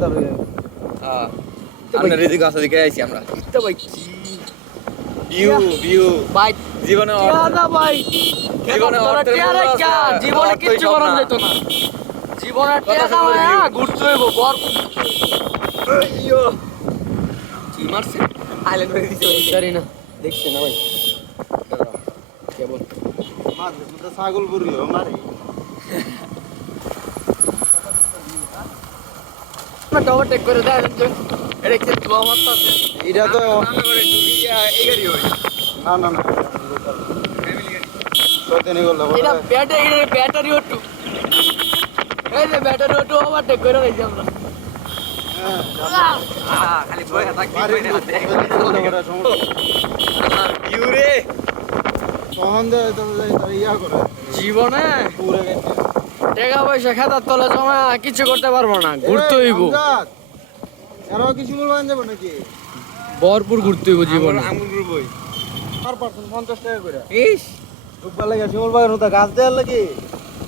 তার হ্যাঁ আমরা দিকে আইছি আমরা। তো ভাই কি? ভিউ ভিউ ভাই জীবনে না ভাই? জীবনে জীবনে কিচ্ছু করা না। যেত না। জীবনে। ঘুরতে হইব বর আইয়ো। কি মারছে? আইল্যান্ড দিছে জানি না। দেখছে না ভাই। কেবল ছাগল বুড়িও মারি। ওভারটেক করে দেয় এটা কিন্তু আমার সাথে এটা তো আমরা করে ঢুকিয়া এই গাড়ি হই না না না। ফ্যামিলি গাড়ি সত্যি করলে এটা ব্যাটারি ব্যাটারি ওটু এই যে ব্যাটারি ওটু ওভারটেক করে রয়েছি আমরা। খালি বয়ে থাকবি বাড়ি বয়ে হাতে ভিউ রে। তখন ইয়া করে জীবনে? পুরে গেছে। টাকা পয়সা খাতার তলে জমা কিছু করতে পারব না ঘুরতে হইব। কিছু বলবেন যাব নাকি? ভরপুর ঘুরতে হইব জীবনে। বই পার পার্সেন্ট পঞ্চাশ টাকা করে। ইস। ঢুকবার লাগে শিমুল বাগান ওটা গাছ দেওয়ার লাগে?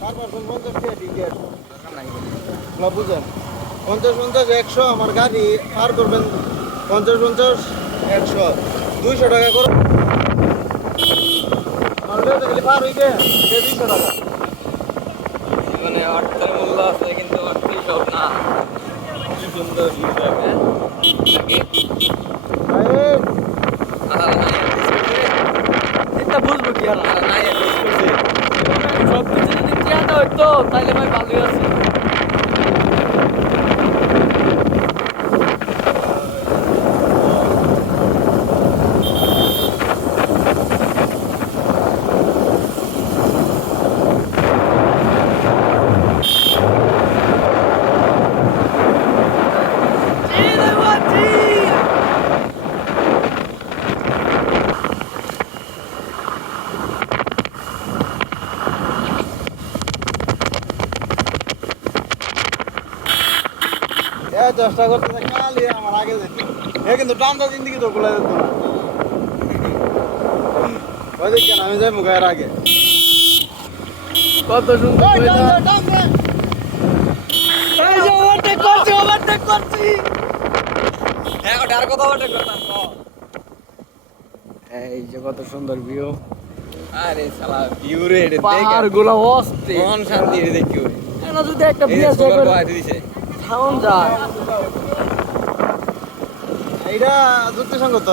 পার টাকা টিকিট না বুঝেন। পঞ্চাশ পঞ্চাশ একশো আমার গাড়ি পার করবেন পঞ্চাশ পঞ্চাশ একশো। দুইশো টাকা করে। মারলে তো পার হইবে দুইশো টাকা। জীবনে অর্থের মূল্য আছে কিন্তু অর্থই সব না। সুন্দর আলাদা নাই এটা বুঝব কি আর আলাদা নাই সব কিছু যদি টিয়াটা হইতো তাইলে ভাই ভালোই আছে। চেষ্টা করতে কালি আমার আগে যেত এ কিন্তু টানটা জিন্দিগি তো খোলা যেত না। ওই দেখছেন আমি যাই মুখের আগে। কত সুন্দর এই যে করছি হ্যাঁ আর কত সুন্দর ভিউ শালা ভিউ রে পাহাড়গুলো অস্থির। মন শান্তি এটা দেখি ওই যদি একটা বিয়ে করে দিছে। খাওন যায় এইটা যুক্তিসঙ্গত।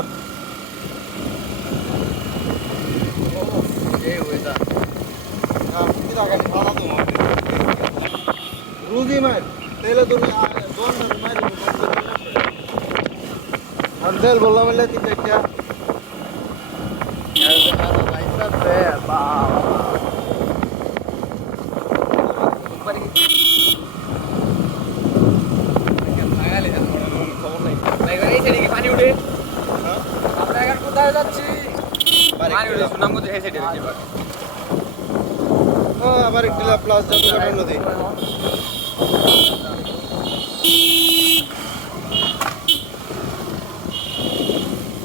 রুজি মার তেলে তুমি আর তেল বললাম বলে তিন চারটা আবার একটি প্লাস যাবে নদী।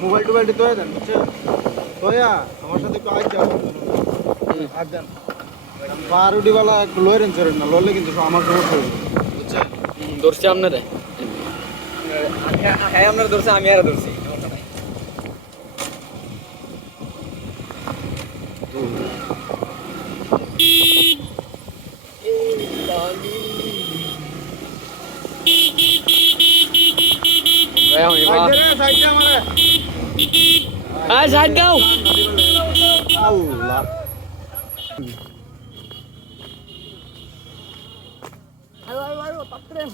মোবাইল টোবাইল তো দেন বুঝছেন? তোয়া আমার সাথে একটু আজ যাও। আজ যান। বারুডিওয়ালা একটু লয়েরেন চড়েন না লড়লে কিন্তু আমার সমস্যা ধরছি আপনারে? হ্যাঁ ধরছি আমি আর ধরছি। Ay, saan kau? Allah. Ayo, ayo, ayo, patrin.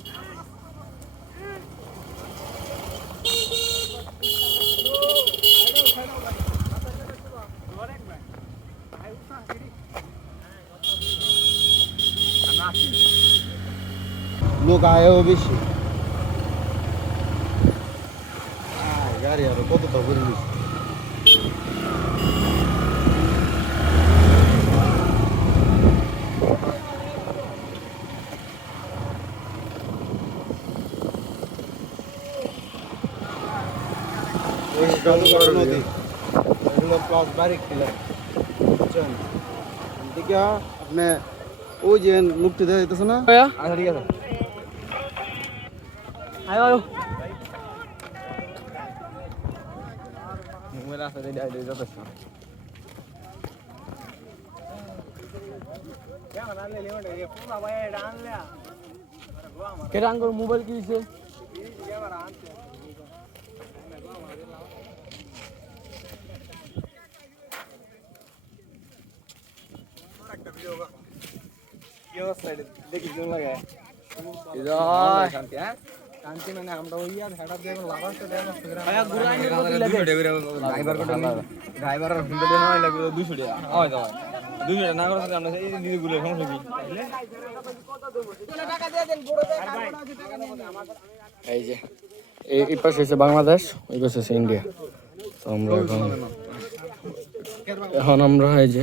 लोग आए हो भी গাড়ি আরও কতটা করে নিচ্ছে নদী এগুলো প্লাস বারিক টিলার বুঝছেন এদিকে আপনি ওই যে মুক্তি দেওয়া যেতেছে না ভাইয়া আচ্ছা ঠিক আছে আয় আয় মোবাইল আছে রেডি আইডি যথেষ্ট কেটে আঙ্গুর মোবাইল কিনছে দেখি কেমন লাগে শান্তি হ্যাঁ শান্তি মানে আমরা ওই আর হেডার দিয়ে লাগাতে দেয় না ভাইয়া ঘুরে কত দুশো লাগে টাকা ড্রাইভার কোটা ড্রাইভার হুন্ডা দিয়ে নয় লাগবে দুশো টাকা। হয় তো দুশো টাকা না করে আমরা এই দিদি গুলো সমস্যা কি এই যে এই এই পাশে হচ্ছে বাংলাদেশ ওই পাশে হচ্ছে ইন্ডিয়া। তো আমরা এখন এখন আমরা এই যে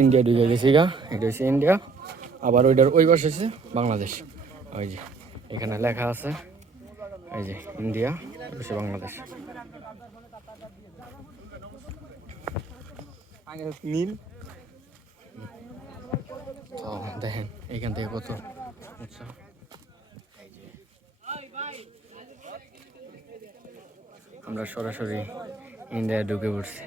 ইন্ডিয়া ঢুকে গেছি গা এটা হচ্ছে ইন্ডিয়া। আবার ওইটার ওই পাশে হচ্ছে বাংলাদেশ ওই যে। এখানে লেখা আছে এই যে ইন্ডিয়া হচ্ছে বাংলাদেশ। নীল। তো দেখেন এখান থেকে কত আচ্ছা আমরা সরাসরি ইন্ডিয়া ঢুকে পড়ছি।